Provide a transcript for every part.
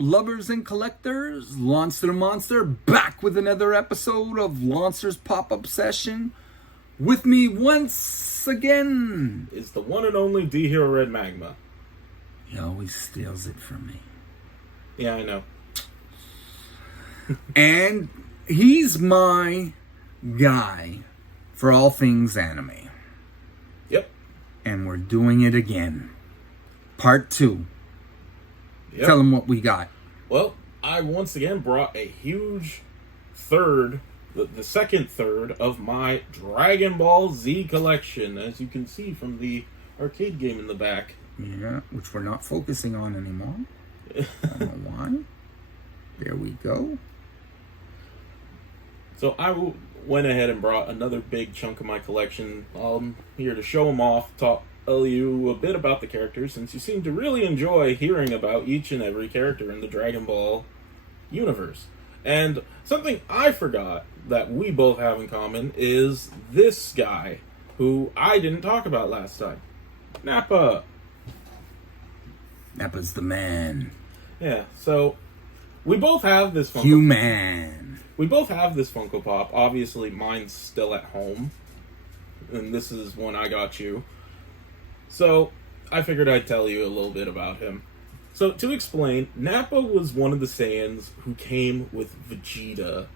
lovers and collectors, Lonster the Monster, back with another episode of Lonster's Pop-Up Session. With me once again is the one and only DheroRedMagma. He always steals it from me. Yeah, I know. And he's my guy for all things anime. Yep. And we're doing it again. Part 2. Yep. Tell him what we got. Well, I once again brought a huge third, the second third of my Dragonball Z collection, as you can see from the arcade game in the back. Yeah, which we're not focusing on anymore. I don't know why. There we go. So I went ahead and brought another big chunk of my collection. I'm here to show them off, tell you a bit about the characters, since you seem to really enjoy hearing about each and every character in the Dragon Ball universe. And something I forgot that we both have in common is this guy, who I didn't talk about last time. Nappa. Nappa's the man. Yeah, so we both have this Funko. Human. We both have this Funko Pop. Obviously, mine's still at home, and this is one I got you. So, I figured I'd tell you a little bit about him. So, to explain, Nappa was one of the Saiyans who came with Vegeta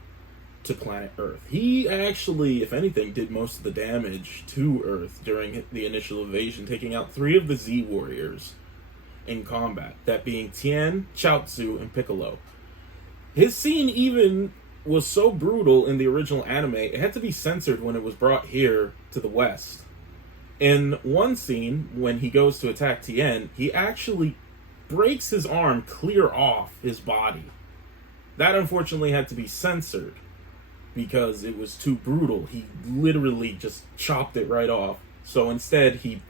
to planet Earth. He actually, if anything, did most of the damage to Earth during the initial invasion, taking out 3 of the Z Warriors in combat, that being Tien, Chaozu, and Piccolo. His scene even was so brutal in the original anime, it had to be censored when it was brought here to the West. In one scene, when he goes to attack Tien, he actually breaks his arm clear off his body. That unfortunately had to be censored because it was too brutal. He literally just chopped it right off. So instead, he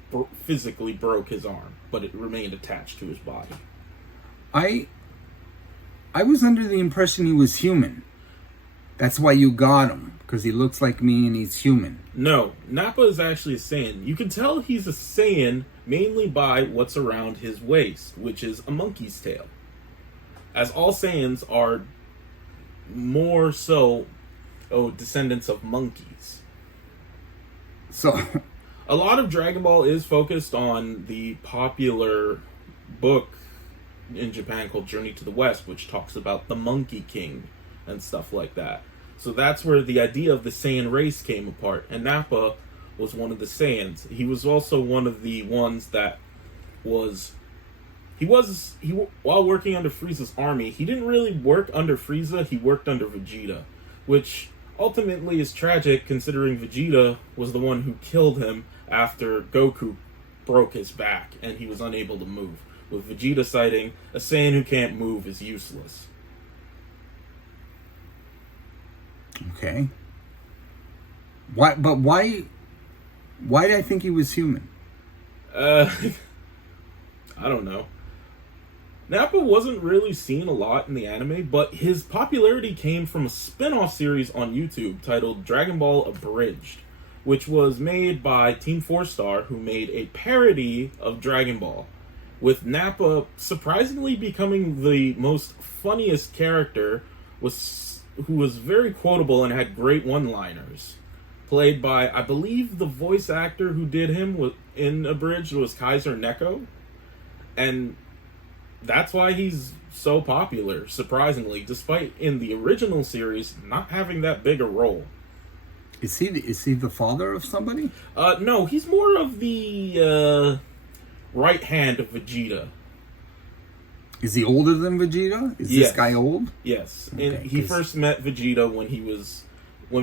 physically broke his arm, but it remained attached to his body. I was under the impression he was human. That's why you got him, because he looks like me and he's human. No, Nappa is actually a Saiyan. You can tell he's a Saiyan mainly by what's around his waist, which is a monkey's tail. As all Saiyans are more so descendants of monkeys. So, a lot of Dragon Ball is focused on the popular book in Japan called Journey to the West, which talks about the Monkey King and stuff like that. So that's where the idea of the Saiyan race came apart, and Nappa was one of the Saiyans. He was also one of the ones that while working under Frieza's army, he didn't really work under Frieza, he worked under Vegeta, which ultimately is tragic considering Vegeta was the one who killed him after Goku broke his back and he was unable to move, with Vegeta citing, "A Saiyan who can't move is useless." okay. Why did I think he was human? I don't know. Nappa wasn't really seen a lot in the anime, but his popularity came from a spin-off series on YouTube titled Dragon Ball Abridged, which was made by Team 4-Star, who made a parody of Dragon Ball, with Nappa surprisingly becoming the most funniest character, who was very quotable and had great one-liners. Played by, I believe the voice actor who did him in Abridged was Kaiser Neko. And that's why he's so popular, surprisingly, despite in the original series not having that big a role. Is he the father of somebody? No, he's more of the right hand of Vegeta. Is he older than Vegeta? Is Yes. this guy old? Yes, Okay, and he first met Vegeta when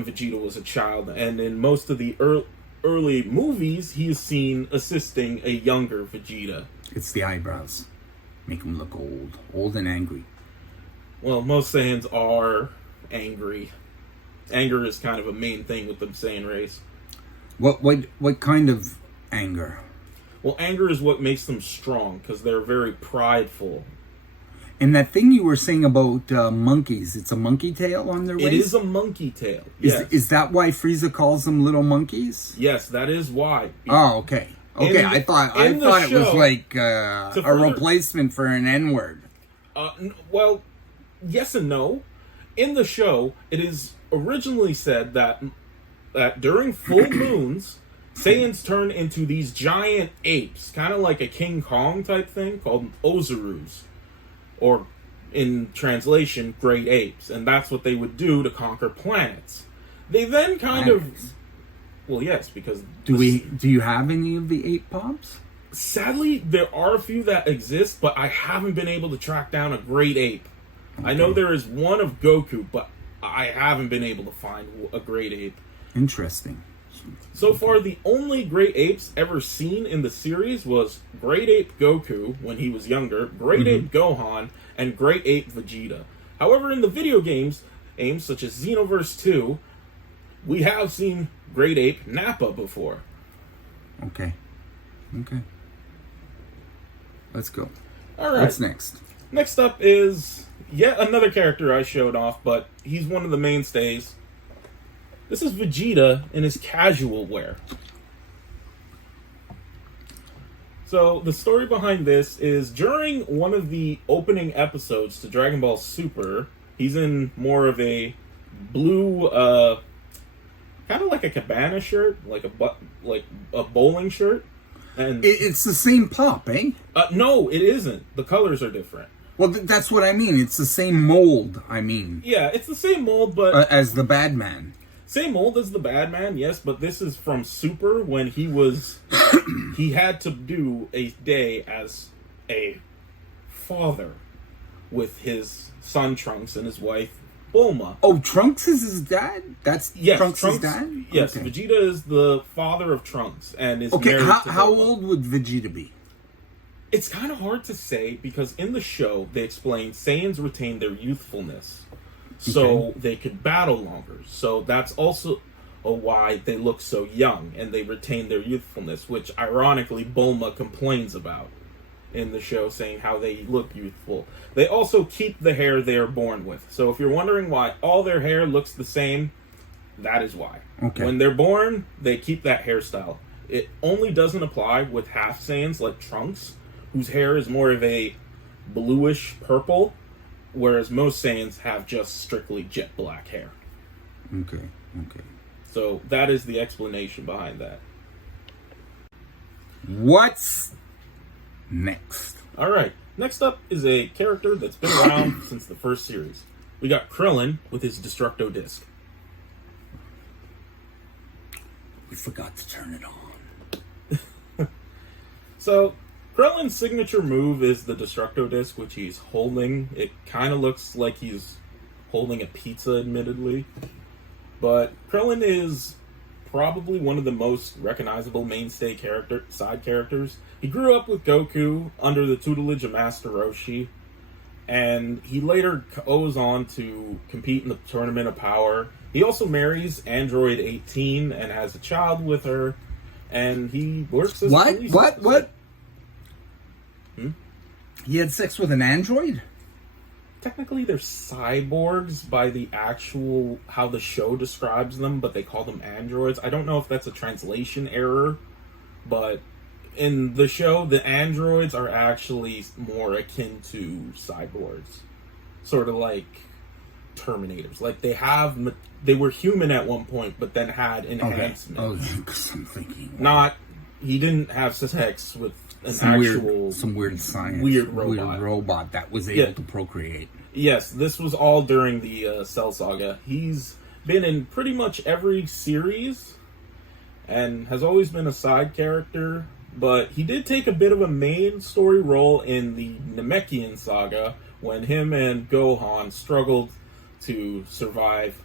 Vegeta was a child, and in most of the early movies, he is seen assisting a younger Vegeta. It's the eyebrows. Make him look old and angry. Well, most Saiyans are angry. Anger is kind of a main thing with the Saiyan race. What kind of anger? Well, anger is what makes them strong, because they're very prideful. And that thing you were saying about monkeys, it's a monkey tail on their waist? It is a monkey tail, yes. Is that why Frieza calls them little monkeys? Yes, that is why. Oh, okay. Okay, I thought it was like a replacement for an N-word. Well, yes and no. In the show, it is originally said that during full moons, Saiyans turn into these giant apes, kind of like a King Kong type thing, called Ozurus, or in translation, great apes, and that's what they would do to conquer planets. They then kind of, well, yes, because do you have any of the ape pops? Sadly, there are a few that exist, but I haven't been able to track down a great ape. Okay. I know there is one of Goku, but I haven't been able to find a great ape. Interesting. So far, the only great apes ever seen in the series was Great Ape Goku when he was younger, Great Ape Gohan, and Great Ape Vegeta. However, in the video games such as Xenoverse 2, we have seen Great Ape Nappa before. Okay. Let's go. All right. What's next? Next up is yet another character I showed off, but he's one of the mainstays. This is Vegeta in his casual wear. So, the story behind this is during one of the opening episodes to Dragon Ball Super, he's in more of a blue, kind of like a cabana shirt, like a bowling shirt. And it's the same pop, eh? No, it isn't. The colors are different. Well, that's what I mean. It's the same mold, I mean. Yeah, it's the same mold, but... as the bad man. Same mold as the bad man, yes, but this is from Super when he was... he had to do a day as a father with his son Trunks and his wife Bulma. Oh, Trunks is his dad? That's Trunks' dad? Yes, okay. Vegeta is the father of Trunks and is married to how Bulma. old would Vegeta be? It's kind of hard to say because in the show they explain Saiyans retain their youthfulness so they could battle longer. So that's also why they look so young and they retain their youthfulness, which ironically Bulma complains about in the show, saying how they look youthful. They also keep the hair they are born with. So if you're wondering why all their hair looks the same, that is why. Okay. When they're born, they keep that hairstyle. It only doesn't apply with half Saiyans like Trunks, whose hair is more of a bluish purple, whereas most Saiyans have just strictly jet black hair. Okay. So that is the explanation behind that. What's next? Alright, next up is a character that's been around since the first series. We got Krillin with his Destructo Disc. We forgot to turn it on. So, Krillin's signature move is the Destructo Disc, which he's holding. It kind of looks like he's holding a pizza, admittedly. But Krillin is probably one of the most recognizable mainstay side characters. He grew up with Goku under the tutelage of Master Roshi, and he later goes on to compete in the Tournament of Power. He also marries Android 18 and has a child with her, and he works as a police officer. What? He had sex with an android? Technically, they're cyborgs by the actual, how the show describes them, but they call them androids. I don't know if that's a translation error, but in the show, the androids are actually more akin to cyborgs. Sort of like Terminators. Like, they were human at one point, but then had enhancement. Okay. Oh, because I'm thinking... He didn't have sex with some weird science. Weird robot that was able to procreate. Yes, this was all during the Cell Saga. He's been in pretty much every series and has always been a side character, but he did take a bit of a main story role in the Namekian Saga when him and Gohan struggled to survive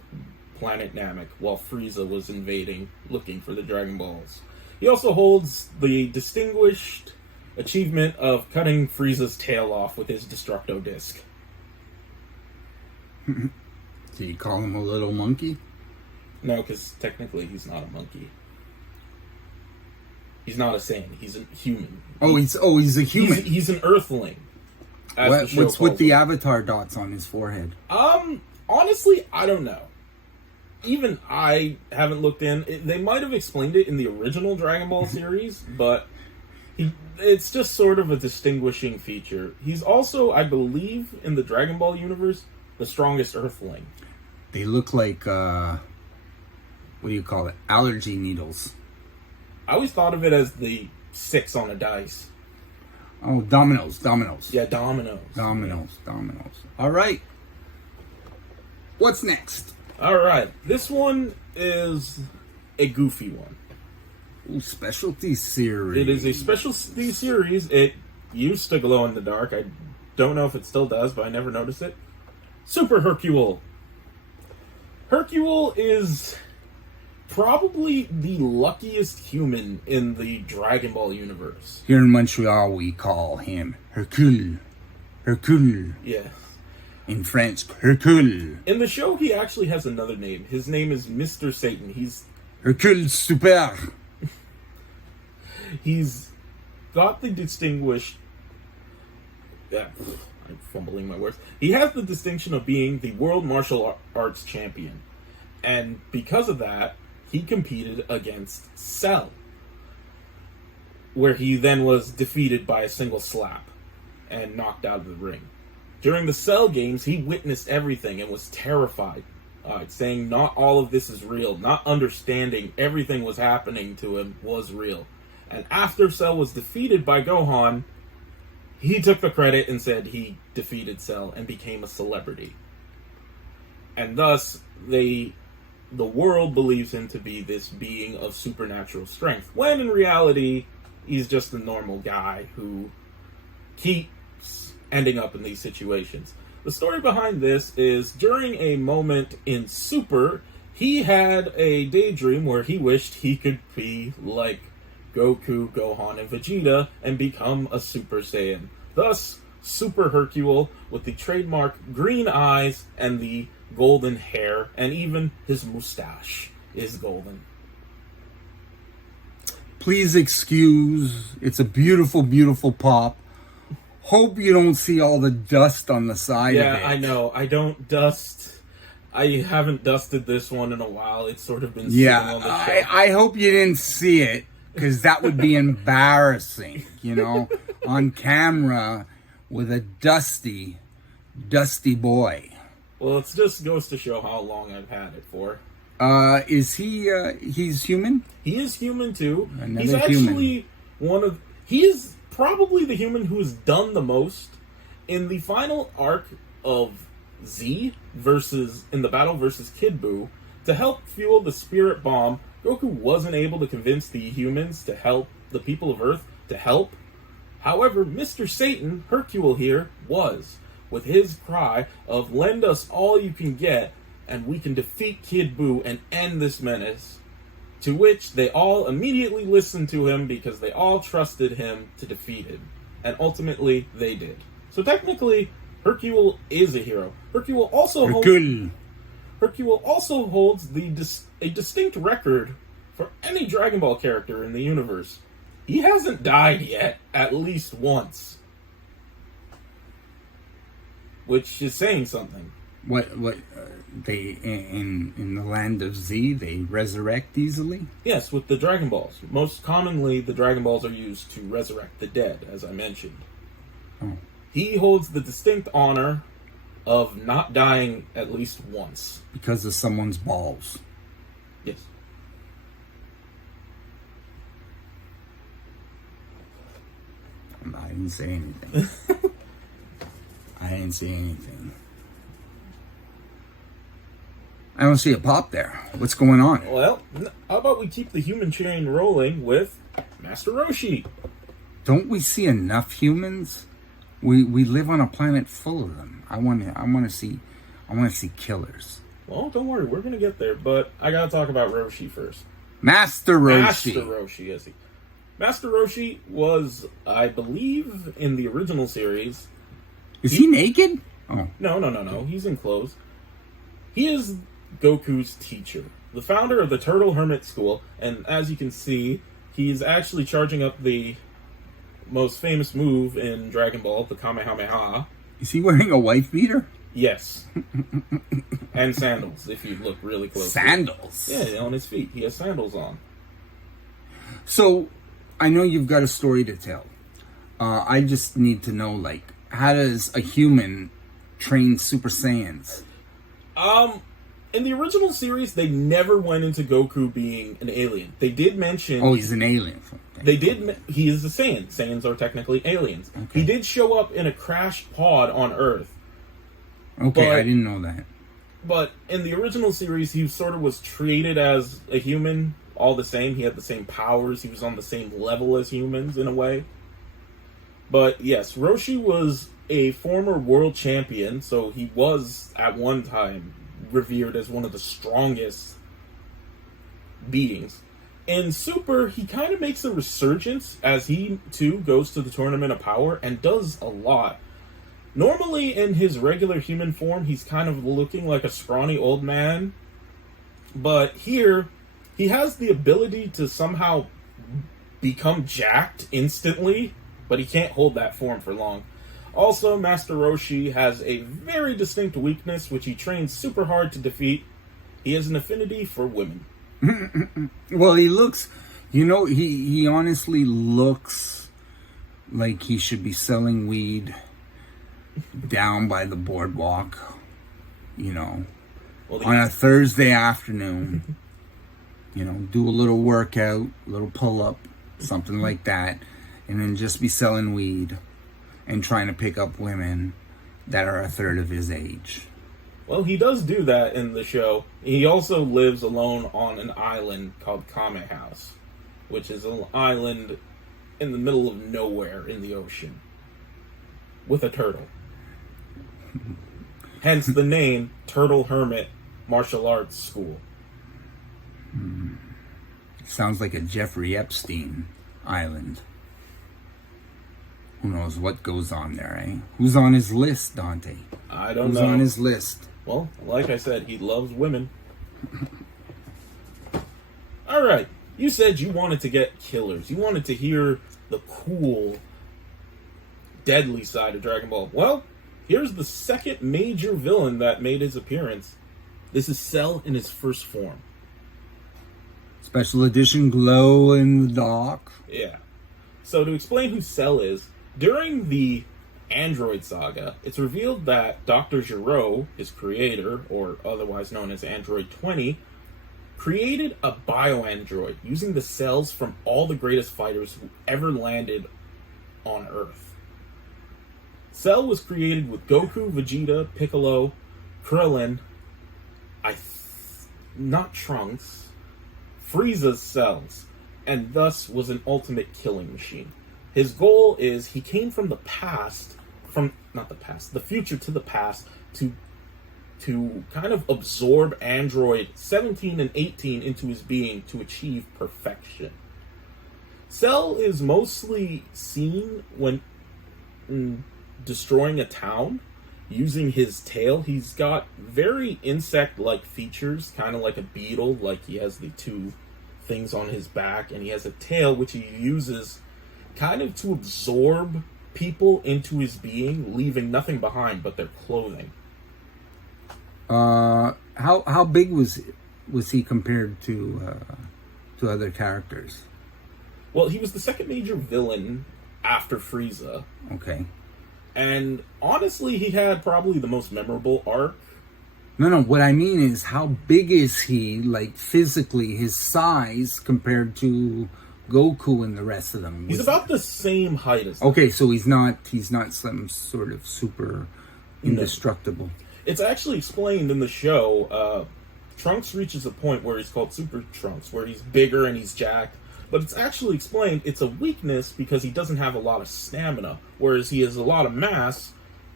planet Namek while Frieza was invading, looking for the Dragon Balls. He also holds the distinguished achievement of cutting Frieza's tail off with his Destructo Disc. Do you call him a little monkey? No, because technically he's not a monkey. He's not a Saiyan. He's a human. He's a human. He's an Earthling. What's with the avatar dots on his forehead? Honestly, I don't know. Even I haven't looked in. They might have explained it in the original Dragon Ball series, but It's just sort of a distinguishing feature. He's also, I believe, in the Dragon Ball universe, the strongest Earthling. They look like, what do you call it? Allergy needles. I always thought of it as the 6 on a dice. Oh, dominoes. Yeah, dominoes. Dominoes. All right. What's next? All right. This one is a goofy one. Ooh, specialty series. It is a specialty series. It used to glow in the dark. I don't know if it still does, but I never noticed it. Super Hercule. Hercule is probably the luckiest human in the Dragon Ball universe. Here in Montreal, we call him Hercule. Hercule. Yeah. In French, Hercule. In the show, he actually has another name. His name is Mr. Satan. Hercule Super. He's got the distinguished... I'm fumbling my words. He has the distinction of being the World Martial Arts Champion. And because of that, he competed against Cell, where he then was defeated by a single slap and knocked out of the ring. During the Cell games, he witnessed everything and was terrified, saying not all of this is real, not understanding everything was happening to him was real. And after Cell was defeated by Gohan, he took the credit and said he defeated Cell and became a celebrity. And thus, the world believes him to be this being of supernatural strength, when in reality, he's just a normal guy who keeps ending up in these situations. The story behind this is, during a moment in Super, he had a daydream where he wished he could be like Goku, Gohan, and Vegeta and become a Super Saiyan. Thus, Super Hercule, with the trademark green eyes and the golden hair, and even his mustache is golden. Please excuse, it's a beautiful, beautiful pop. Hope you don't see all the dust on the side of it. Yeah, I know. I don't dust. I haven't dusted this one in a while. It's sort of been sitting on the shelf. I hope you didn't see it, because that would be embarrassing, on camera with a dusty boy. Well, it just goes to show how long I've had it for. Is he, he's human? He is human, too. Another He's actually human. he is probably the human who's done the most in the final arc of Z in the battle versus Kid Buu. To help fuel the spirit bomb, Goku wasn't able to convince the humans to help the people of Earth to help. However, Mr. Satan, Hercule here, was, with his cry of "lend us all you can get, and we can defeat Kid Buu and end this menace," to which they all immediately listened to him because they all trusted him to defeat him. And ultimately, they did. So technically, Hercule is a hero. Hercule also holds a distinct record for any Dragon Ball character in the universe. He hasn't died yet, at least once. Which is saying something. What they in the land of Z, they resurrect easily? Yes, with the Dragon Balls. Most commonly, the Dragon Balls are used to resurrect the dead, as I mentioned. Oh. He holds the distinct honor of not dying at least once. Because of someone's balls. Yes. I didn't say anything. I didn't say anything. I don't see a pop there. What's going on? Well, how about we keep the human chain rolling with Master Roshi? Don't we see enough humans? We live on a planet full of them. I want to see killers. Well, don't worry, we're gonna get there. But I gotta talk about Roshi first. Master Roshi. Master Roshi, is he? Master Roshi was, I believe, in the original series. Is he naked? Oh. No. He's in clothes. He is Goku's teacher, the founder of the Turtle Hermit School, and as you can see, he's actually charging up the most famous move in Dragon Ball, the Kamehameha. Is he wearing a wife beater? Yes. And sandals, if you look really close. Sandals? Yeah, on his feet. He has sandals on. So, I know you've got a story to tell. I just need to know, like, how does a human train Super Saiyans? In the original series, they never went into Goku being an alien. They did mention... Oh, he's an alien. Okay. He is a Saiyan. Saiyans are technically aliens. Okay. He did show up in a crashed pod on Earth. Okay, I didn't know that. But in the original series, he sort of was treated as a human, all the same. He had the same powers. He was on the same level as humans, in a way. But yes, Roshi was a former world champion, so he was, at one time, revered as one of the strongest beings. In Super, he kind of makes a resurgence as he, too, goes to the Tournament of Power and does a lot. Normally, in his regular human form, he's kind of looking like a scrawny old man. But here, he has the ability to somehow become jacked instantly, but he can't hold that form for long. Also, Master Roshi has a very distinct weakness, which he trains super hard to defeat. He has an affinity for women. Well, he looks... You know, he honestly looks like he should be selling weed down by the boardwalk, you know, on a Thursday afternoon. You know, do a little workout, a little pull-up, something like that, and then just be selling weed and trying to pick up women that are a third of his age. Well, he does do that in the show. He also lives alone on an island called Kame House, which is an island in the middle of nowhere in the ocean, with a turtle. Hence the name Turtle Hermit Martial Arts School. Sounds like a Jeffrey Epstein island. Who knows what goes on there, eh? Who's on his list, Dante? I don't know. Who's on his list? Well, like I said, he loves women. Alright, you said you wanted to get killers. You wanted to hear the cool, deadly side of Dragon Ball. Well, here's the second major villain that made his appearance. This is Cell in his first form. Special edition glow in the dark. Yeah. So to explain who Cell is, during the Android saga, it's revealed that Dr. Gero, his creator, or otherwise known as Android 20, created a bio-android using the cells from all the greatest fighters who ever landed on Earth. Cell was created with Goku, Vegeta, Piccolo, Krillin, not Trunks, Frieza's cells, and thus was an ultimate killing machine. His goal is he came from the past, the future to the past, to kind of absorb Android 17 and 18 into his being to achieve perfection. Cell is mostly seen when destroying a town using his tail. He's got very insect-like features, kind of like a beetle, like he has the two things on his back, and he has a tail which he uses kind of to absorb people into his being, leaving nothing behind but their clothing. How big was he compared to other characters? Well, he was the second major villain after Frieza. Okay. And honestly, he had probably the most memorable arc. No, what I mean is, how big is he, like, physically, his size, compared to Goku and the rest of them? He's about the same height as them. Okay, so he's not some sort of super indestructible. No. It's actually explained in the show. Trunks reaches a point where he's called Super Trunks, where he's bigger and he's jacked. But it's actually explained it's a weakness because he doesn't have a lot of stamina. Whereas he has a lot of mass,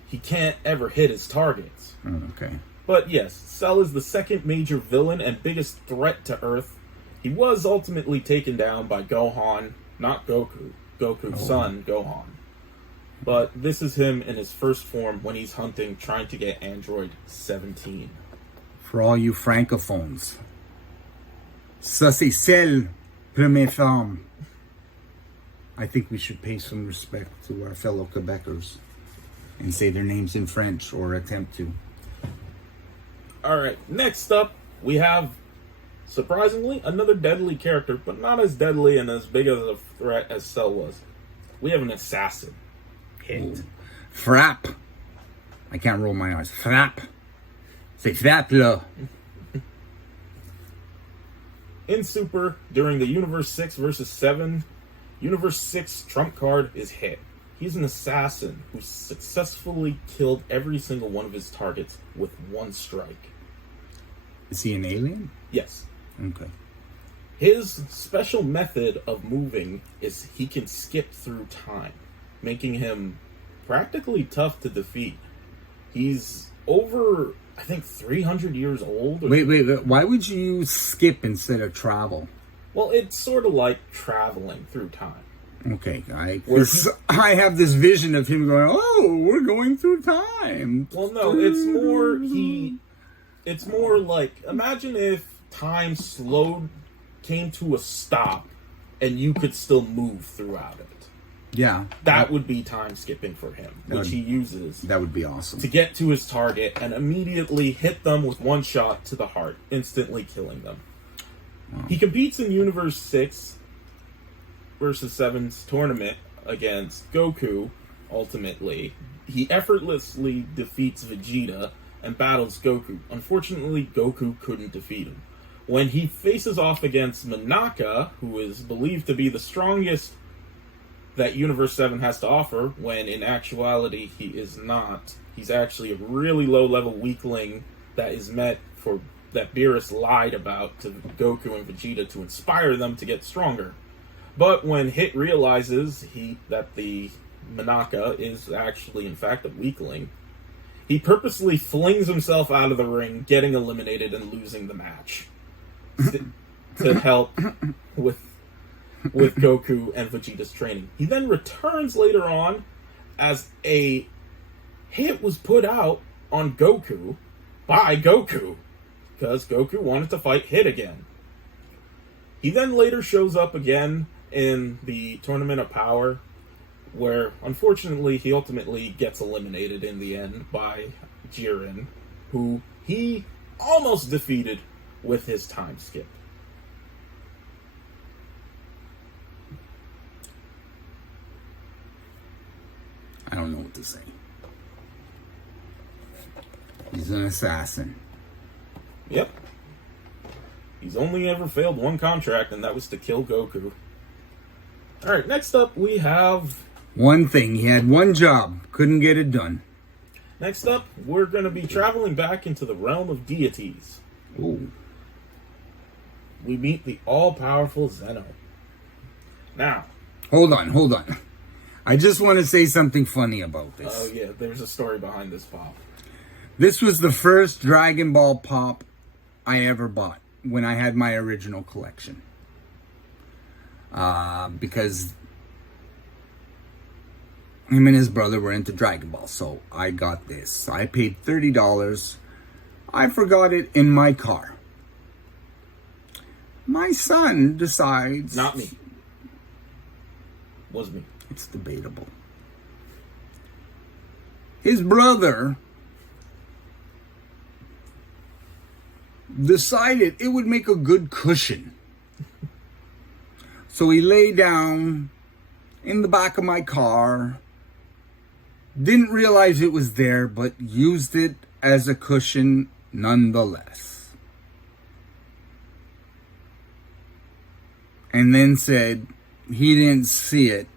he can't ever hit his targets. Okay. But yes, Cell is the second major villain and biggest threat to Earth. He was ultimately taken down by Gohan, not Goku. Goku's son, Gohan. But this is him in his first form when he's hunting, trying to get Android 17. For all you francophones. Ça c'est Cell, première femme. I think we should pay some respect to our fellow Quebecers and say their names in French, or attempt to. Alright, next up, we have Surprisingly, another deadly character, but not as deadly and as big of a threat as Cell was. We have an assassin. Hit. Ooh. Frap. I can't roll my R's. Frap. Say frap, lo. In Super, during the Universe 6 versus 7, Universe 6 trump card is Hit. He's an assassin who successfully killed every single one of his targets with one strike. Is he an alien? Yes. Okay. His special method of moving is he can skip through time, making him practically tough to defeat. He's over, I think, 300 years old. Wait. Why would you use skip instead of travel? Well, it's sort of like traveling through time. Okay, I have this vision of him going, oh, we're going through time. Well, no, it's more like, imagine if time came to a stop and you could still move throughout it. Yeah. That would be time skipping for him, which he uses. That would be awesome. To get to his target and immediately hit them with one shot to the heart, instantly killing them. Wow. He competes in Universe 6 versus 7's tournament against Goku, ultimately. He effortlessly defeats Vegeta and battles Goku. Unfortunately, Goku couldn't defeat him. When he faces off against Manaka, who is believed to be the strongest that Universe 7 has to offer, when in actuality he is not. He's actually a really low-level weakling that Beerus lied about to Goku and Vegeta to inspire them to get stronger. But when Hit realizes that the Manaka is actually, in fact, a weakling, he purposely flings himself out of the ring, getting eliminated and losing the match to help with Goku and Vegeta's training. He then returns later on as a hit was put out on Goku by Goku because Goku wanted to fight Hit again. He then later shows up again in the Tournament of Power, where unfortunately he ultimately gets eliminated in the end by Jiren, who he almost defeated with his time skip. I don't know what to say. He's an assassin. Yep. He's only ever failed one contract, and that was to kill Goku. Alright, next up we have... One thing. He had one job. Couldn't get it done. Next up, we're going to be traveling back into the realm of deities. Ooh. We meet the all-powerful Zeno. Now... Hold on. I just want to say something funny about this. Oh yeah, there's a story behind this pop. This was the first Dragon Ball pop I ever bought when I had my original collection. Because him and his brother were into Dragon Ball, so I got this. I paid $30. I forgot it in my car. My son decides... Not me. Was me. It's debatable. His brother decided it would make a good cushion. So he lay down in the back of my car, didn't realize it was there, but used it as a cushion nonetheless. And then said he didn't see it.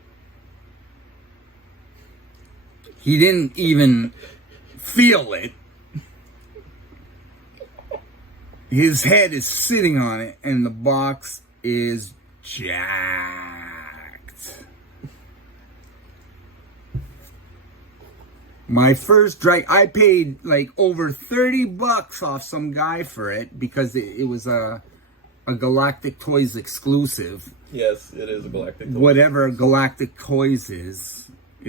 He didn't even feel it. His head is sitting on it, and the box is jacked. My first I paid like over $30 off some guy for it because it was a Galactic Toys exclusive. Yes, it is a Galactic Toys. Whatever Galactic Toys is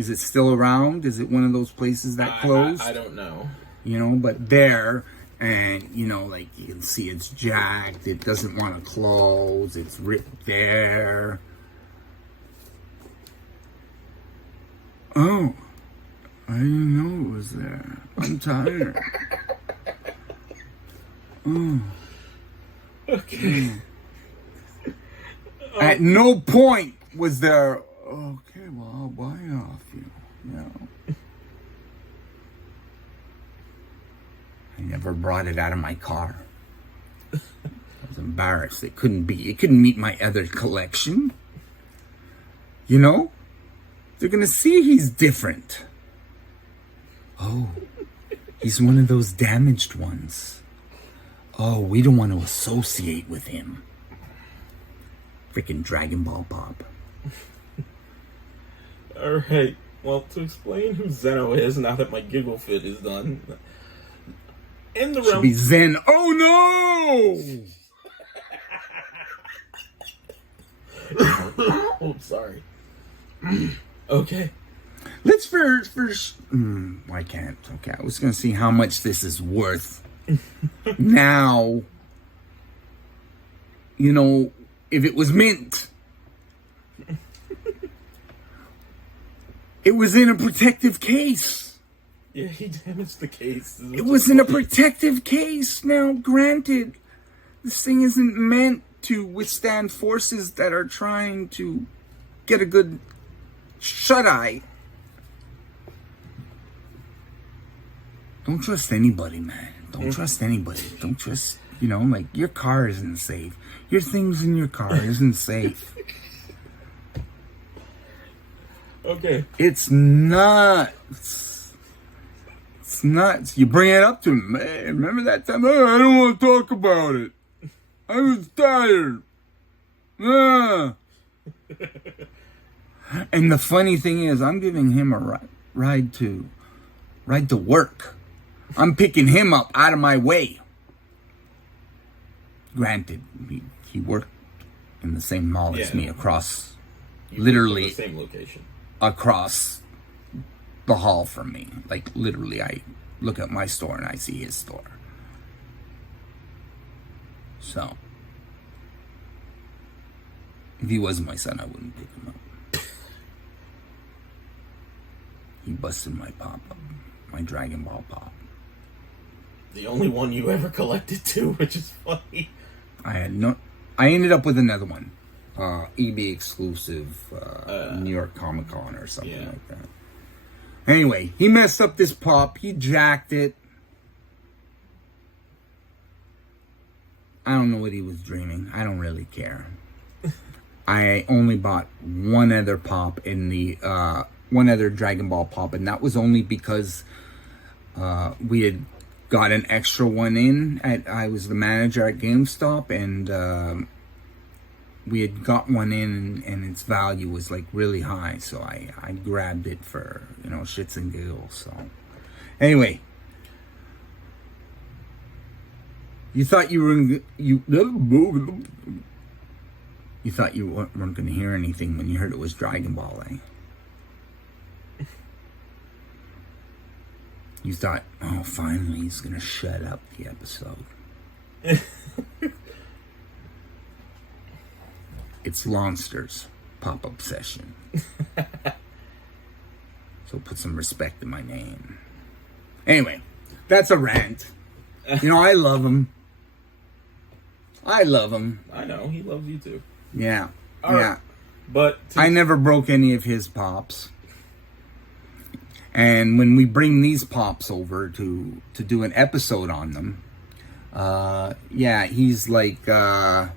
it still around? Is it one of those places that closed? I don't know. You know, but there, and you know, like you can see it's jacked. It doesn't want to close. It's ripped there. Oh, I didn't know it was there. I'm tired. Oh. Okay. At no point was there, okay, well, I'll buy it off you. No. I never brought it out of my car. I was embarrassed. It couldn't meet my other collection. You know? They're gonna see he's different. Oh, he's one of those damaged ones. Oh, we don't want to associate with him. Freaking Dragonball Pop. Alright, well, to explain who Zeno is, now that my giggle fit is done, in the Should realm... be Zen. Oh no! Oh, sorry. Okay. Let's first. Why can't? Okay, I was gonna see how much this is worth. Now, you know, if it was mint, it was in a protective case. Yeah, he damaged the case. It was in a protective case. Now, granted, this thing isn't meant to withstand forces that are trying to get a good shut-eye. Don't trust anybody, man. Don't trust anybody. Don't trust, like, your car isn't safe. Your things in your car isn't safe. Okay. It's nuts. It's nuts. You bring it up to him. Hey, remember that time? Oh, I don't want to talk about it. I was tired. And the funny thing is, I'm giving him a ride to work. I'm picking him up out of my way. Granted, he worked in the same mall as me across, literally the same location, across the hall from me. Like, literally, I look at my store and I see his store. So, if he wasn't my son, I wouldn't pick him up. He busted my pop-up, my Dragonball pop. The only one you ever collected too, which is funny. I ended up with another one. eBay exclusive, New York Comic Con or something like that. Anyway, he messed up this pop. He jacked it. I don't know what he was dreaming. I don't really care. I only bought one other pop in the, one other Dragon Ball pop, and that was only because we had got an extra one in. I was the manager at GameStop, and we had got one in, and its value was like really high, so I grabbed it for, shits and giggles. So anyway, you thought you weren't going to hear anything when you heard it was Dragon Ball, eh? You thought, oh, finally he's going to shut up the episode. It's Lonster's pop-up session. So put some respect in my name. Anyway, that's a rant. I love him. I love him. I know, he loves you too. Yeah. Right. But I never broke any of his pops. And when we bring these pops over to do an episode on them, he's like, there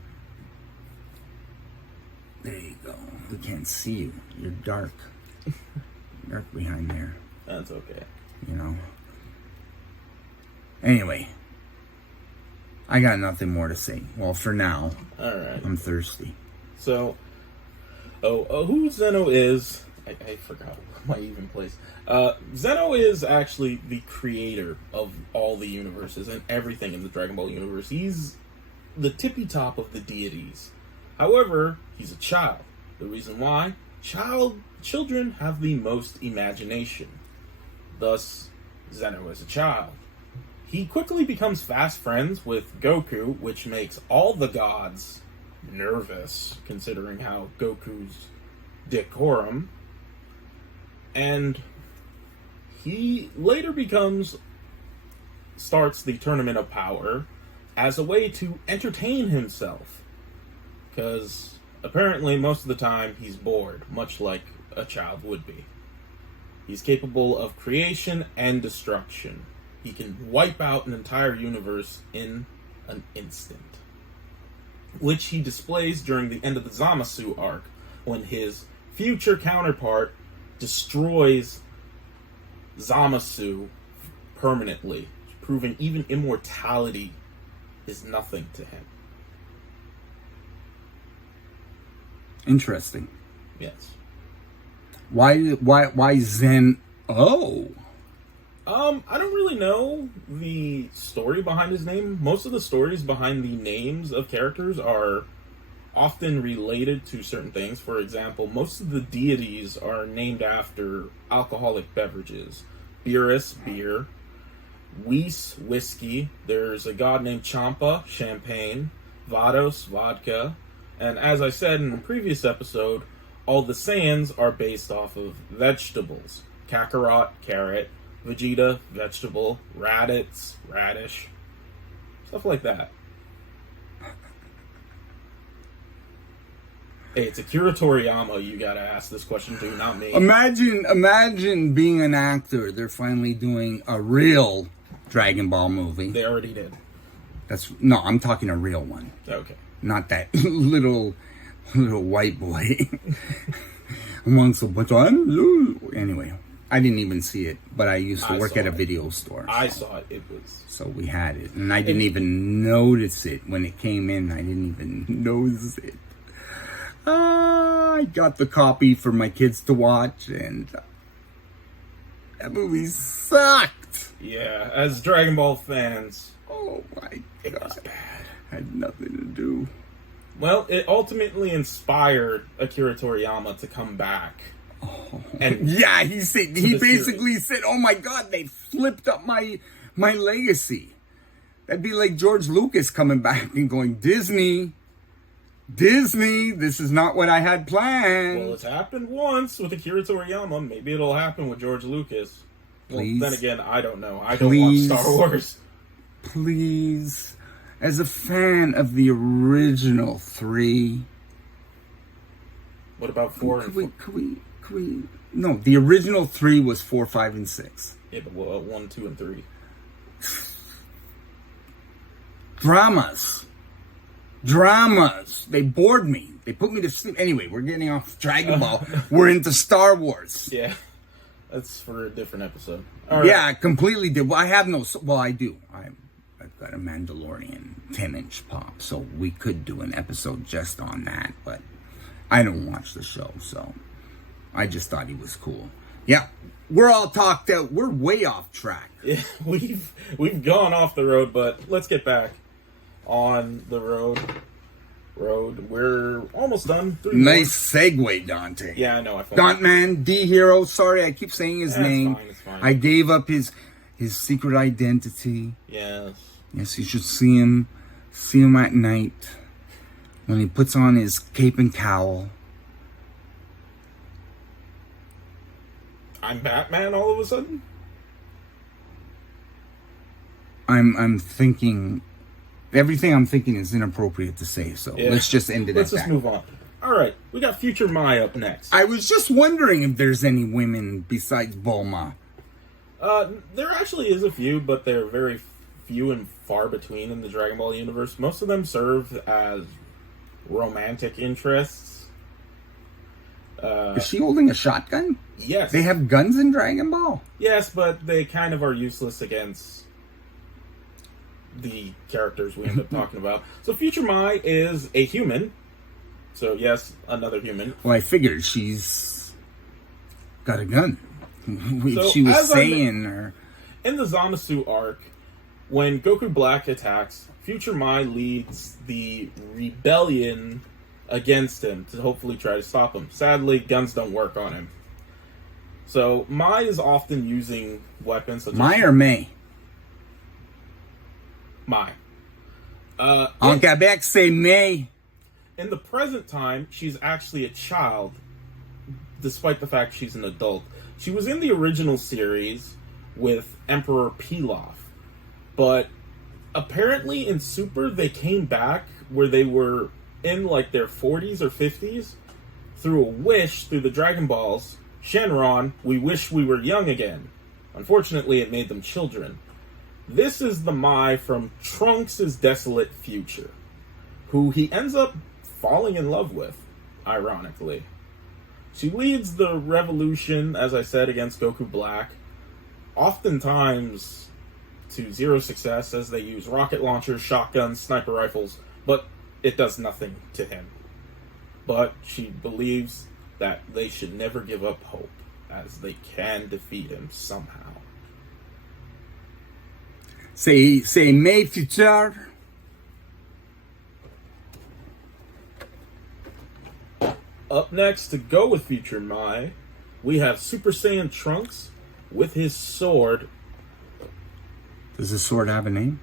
you go. We can't see you. You're dark. Dark behind there. That's okay. Anyway, I got nothing more to say. Well, for now. All right. I'm thirsty. So, who Zeno is, I forgot my even place. Zeno is actually the creator of all the universes and everything in the Dragon Ball universe. He's the tippy top of the deities. However, he's a child. The reason why? Children have the most imagination. Thus, Zeno is a child. He quickly becomes fast friends with Goku, which makes all the gods nervous, considering how Goku's decorum. And he later starts the Tournament of Power, as a way to entertain himself. Because apparently most of the time he's bored, much like a child would be. He's capable of creation and destruction. He can wipe out an entire universe in an instant. Which he displays during the end of the Zamasu arc, when his future counterpart destroys Zamasu permanently, proving even immortality is nothing to him. Interesting. Yes. Why Zen? Oh. I don't really know the story behind his name. Most of the stories behind the names of characters are often related to certain things. For example, most of the deities are named after alcoholic beverages. Beerus, beer. Whis, whiskey. There's a god named Champa, champagne. Vados, vodka. And as I said in the previous episode, all the Saiyans are based off of vegetables. Kakarot, carrot. Vegeta, vegetable. Raditz, radish. Stuff like that. Hey, it's Akira Toriyama you gotta ask this question to, not me. Imagine being an actor. They're finally doing a real Dragon Ball movie. They already did. No, I'm talking a real one. Okay. Not that little white boy amongst a bunch of... Anyway, I didn't even see it, but I used to work at a video store. I saw it. It was... So we had it, and I didn't even notice it when it came in. I didn't even notice it. I got the copy for my kids to watch, and that movie sucked. Yeah, as Dragon Ball fans... Oh my God. It was bad. Had nothing to do. Well, it ultimately inspired Akira Toriyama to come back. Oh. And yeah, he basically said, "Oh my God, they flipped up my legacy." That'd be like George Lucas coming back and going, Disney, this is not what I had planned. Well, it's happened once with Akira Toriyama. Maybe it'll happen with George Lucas. Please. Well, then again, I don't know. I don't watch Star Wars. Please, as a fan of the original 3. What about 4 Could we? No, the original 3 was 4, 5, and 6. Yeah, but 1, 2, and 3. Dramas. They bored me. They put me to sleep. Anyway, we're getting off Dragon Ball. We're into Star Wars. Yeah, that's for a different episode. Yeah, completely did. Well, I have no... Well, I do. I've got a Mandalorian 10-inch pop, so we could do an episode just on that, but I don't watch the show, so I just thought he was cool. Yeah, we're all talked out. We're way off track. Yeah, we've gone off the road, but let's get back on the road. We're almost done. Nice segue, Dante. Yeah, I know. Dantman, D-Hero. Sorry, I keep saying his name. It's fine. I gave up his secret identity. Yes. Yes, you should see him at night when he puts on his cape and cowl. I'm Batman all of a sudden? I'm thinking... Everything I'm thinking is inappropriate to say, so let's just end it at that. Let's just move on. Alright, we got Future Mai up next. I was just wondering if there's any women besides Bulma. There actually is a few, but they're very few and far between in the Dragon Ball universe. Most of them serve as romantic interests. Is she holding a shotgun? Yes. They have guns in Dragon Ball? Yes, but they kind of are useless against the characters we end up talking about. So Future Mai is a human. So yes, another human. Well, I figured she's got a gun. So, she was saying her... In the Zamasu arc, when Goku Black attacks, Future Mai leads the rebellion against him to hopefully try to stop him. Sadly, guns don't work on him. So Mai is often using weapons such as... Mai or May? Mai. On Quebec, say May. In the present time, she's actually a child, despite the fact she's an adult. She was in the original series with Emperor Pilaf, but apparently in Super, they came back where they were in like their 40s or 50s through a wish through the Dragon Balls. Shenron, we wish we were young again. Unfortunately, it made them children. This is the Mai from Trunks' desolate future, who he ends up falling in love with, ironically. She leads the revolution, as I said, against Goku Black, oftentimes to zero success as they use rocket launchers, shotguns, sniper rifles, but it does nothing to him. But she believes that they should never give up hope, as they can defeat him somehow. Say, May future. Up next, to go with Future Mai, we have Super Saiyan Trunks with his sword. Does his sword have a name?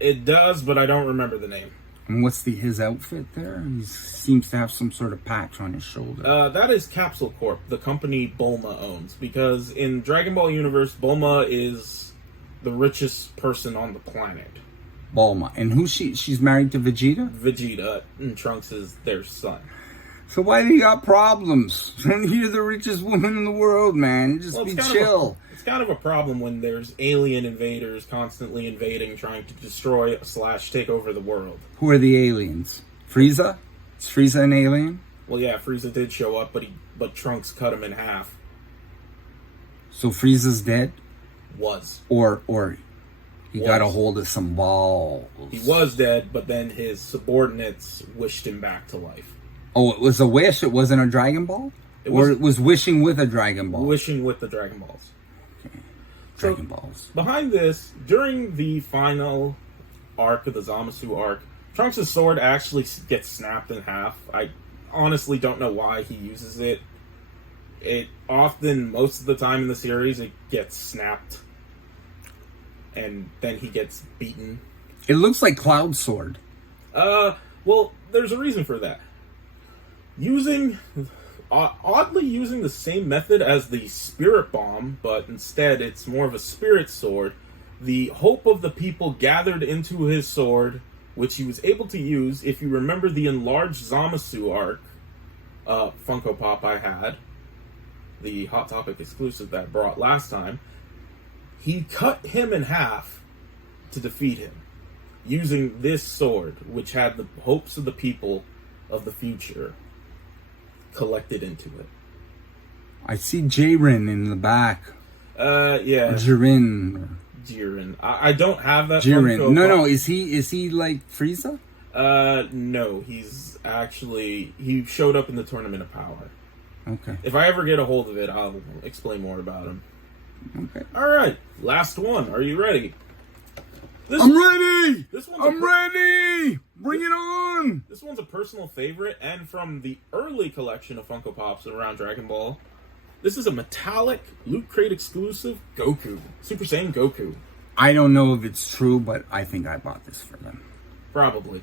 It does, but I don't remember the name. And what's his outfit there? He seems to have some sort of patch on his shoulder. That is Capsule Corp, the company Bulma owns. Because in Dragon Ball Universe, Bulma is the richest person on the planet. Bulma. And who's she? She's married to Vegeta? Vegeta, and Trunks is their son. So why do you got problems? You're the richest woman in the world, man. Just be chill. It's kind of a problem when there's alien invaders constantly invading, trying to destroy / take over the world. Who are the aliens? Frieza? Is Frieza an alien? Well, yeah, Frieza did show up, but Trunks cut him in half. So Frieza's dead? Was. Or he got a hold of some balls. He was dead, but then his subordinates wished him back to life. Oh, it was a wish? It wasn't a Dragon Ball? It was wishing with a Dragon Ball? Wishing with the Dragon Balls. Okay. Dragon Balls. Behind this, during the final arc of the Zamasu arc, Trunks' sword actually gets snapped in half. I honestly don't know why he uses it. It often, most of the time in the series, it gets snapped. And then he gets beaten. It looks like Cloud's sword. Well, there's a reason for that. Oddly using the same method as the Spirit Bomb, but instead it's more of a spirit sword. The hope of the people gathered into his sword, which he was able to use. If you remember the enlarged Zamasu arc Funko Pop I had, the Hot Topic exclusive that I brought last time, he cut him in half to defeat him, using this sword, which had the hopes of the people of the future collected into it. I see Jiren in the back. Yeah. Jiren. I don't have that. Jiren. No. Is he like Frieza? No. He's actually, he showed up in the Tournament of Power. Okay. If I ever get a hold of it, I'll explain more about him. Okay. All right. Last one. Are you ready? I'm ready! I'm ready! Bring it on! This one's a personal favorite, and from the early collection of Funko Pops around Dragon Ball. This is a metallic Loot Crate exclusive Goku. Super Saiyan Goku. I don't know if it's true, but I think I bought this for them. Probably.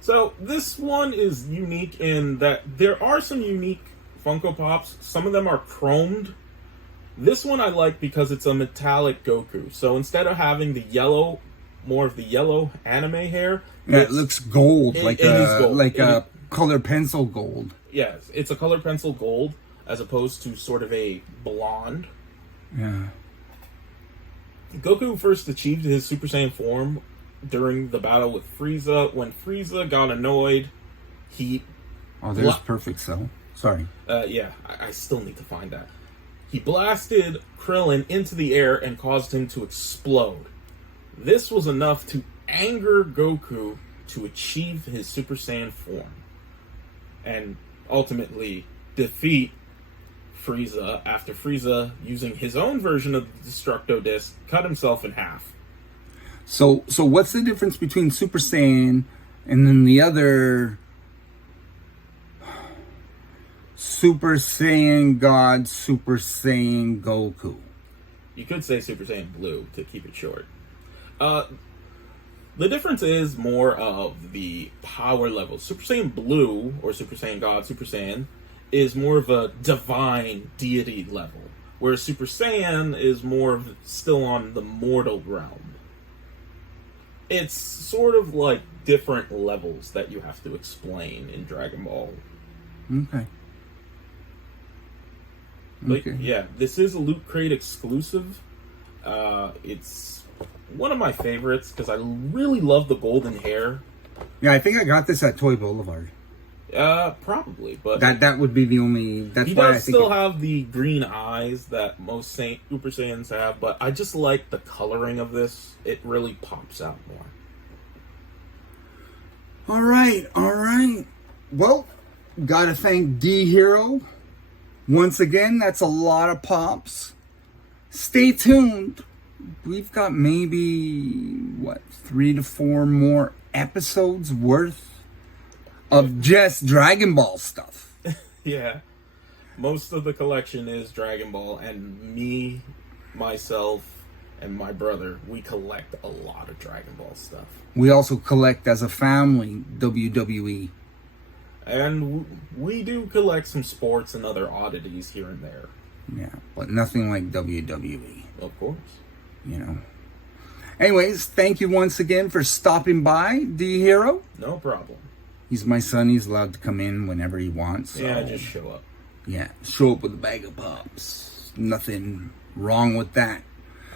So, this one is unique in that there are some unique Funko Pops. Some of them are chromed. This one I like because it's a metallic Goku. So, instead of having the yellow, more of the yellow anime hair. Yeah, it looks gold, it is gold. Like a color pencil gold. Yes, it's a color pencil gold as opposed to sort of a blonde. Yeah. Goku first achieved his Super Saiyan form during the battle with Frieza. When Frieza got annoyed, he... Oh, there's Perfect Cell. Sorry. Yeah, I still need to find that. He blasted Krillin into the air and caused him to explode. This was enough to anger Goku to achieve his Super Saiyan form. And ultimately defeat Frieza after Frieza, using his own version of the Destructo Disc, cut himself in half. So what's the difference between Super Saiyan and then the other Super Saiyan God, Super Saiyan Goku? You could say Super Saiyan Blue to keep it short. The difference is more of the power level. Super Saiyan Blue, or Super Saiyan God, Super Saiyan, is more of a divine deity level, whereas Super Saiyan is more of still on the mortal realm. It's sort of like different levels that you have to explain in Dragon Ball. Okay. But yeah, this is a Loot Crate exclusive. It's one of my favorites because I really love the golden hair. Yeah, I think I got this at Toy Boulevard. Probably, but that would be the only. That's he why I does think still have the green eyes that most Super Saiyans have. But I just like the coloring of this; it really pops out more. All right. Well, gotta thank D-Hero once again. That's a lot of pops. Stay tuned. We've got maybe 3 to 4 more episodes worth of just Dragon Ball stuff. Yeah. Most of the collection is Dragon Ball, and me, myself, and my brother, we collect a lot of Dragon Ball stuff. We also collect as a family WWE. And we do collect some sports and other oddities here and there. Yeah, but nothing like WWE. Of course. You know. Anyways, thank you once again for stopping by, D-Hero. No problem. He's my son. He's allowed to come in whenever he wants. So, Yeah, just show up. Yeah, show up with a bag of pops. Nothing wrong with that.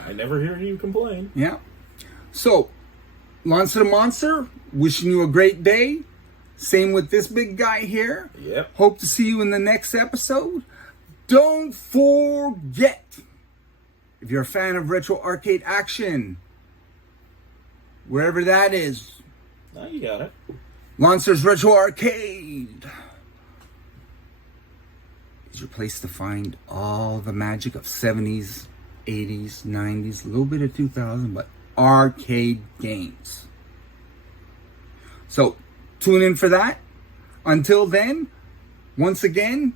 I never hear you complain. Yeah. So, Lonster the Monster, wishing you a great day. Same with this big guy here. Yep. Hope to see you in the next episode. Don't forget, if you're a fan of retro arcade action, wherever that is, Now you got it. Lonster's Retro Arcade is your place to find all the magic of 70s, 80s, 90s, a little bit of 2000, but arcade games. So, tune in for that. Until then, once again,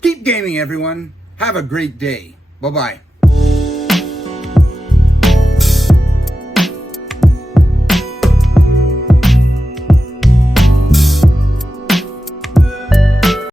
keep gaming, everyone. Have a great day. Bye-bye.